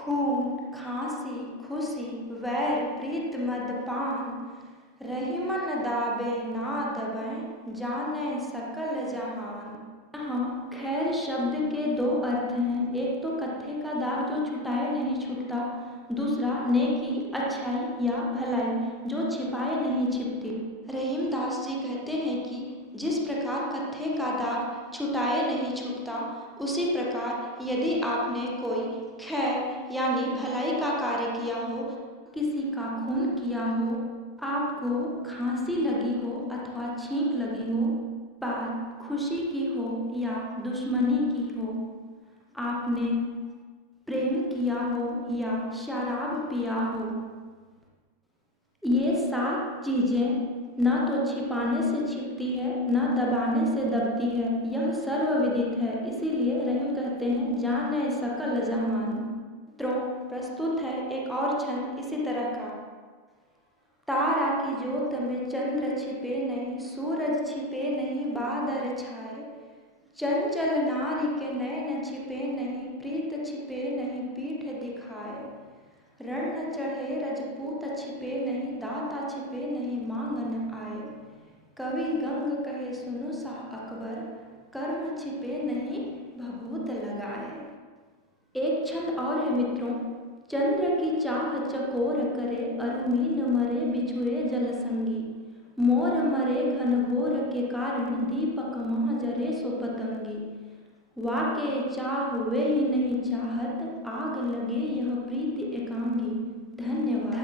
खून खांसी खुशी वैर प्रीत मदपान, रही मन दाबे ना दबें जाने सकल जहान। यहाँ खैर शब्द के दो अर्थ हैं। एक तो कत्थे का दाग जो छुटाए नहीं छूटता, दूसरा नेकी अच्छाई या भलाई जो छिपाए नहीं छिपती। रहीमदास जी कहते हैं कि जिस प्रकार कत्थे का दाग छुटाए नहीं छूटता, उसी प्रकार यदि आपने कोई खैर यानी भलाई का कार्य किया हो, किसी का खून किया हो, आपको खांसी लगी हो अथवा छींक लगी हो, बात खुशी की हो या दुश्मनी की हो, आपने प्रेम किया हो या शराब पिया हो, ये 7 चीज़ें न तो छिपाने से छिपती है न दबाने से दबती है, यह सर्वविदित है। इसीलिए रहीम कहते हैं जाने सकल जहान। तो प्रस्तुत है एक और छंद इसी तरह का। तारा की ज्योत में चंद्र छिपे नहीं, सूरज छिपे नहीं बादल छाए, चंचल नारी के नैन छिपे नहीं, प्रीत छिपे नहीं पीठ दिखाए, रण न चढ़े रजपूत छिपे नहीं, दाता छिपे नहीं मांगन आए, कवि गंग कहे सुनु सा अकबर, कर्म छिपे नहीं भभूत लगाए। एक छंद और है मित्रों। चंद्र की चाह चकोर करे, अरुणीन मरे बिछुए जलसंगी, मोर मरे घनघोर के कारण, दीपक मह जरे सो पतंगी, वाके चाह वे ही नहीं चाहत, आग लगे यह प्रीति एकांगी। धन्यवाद।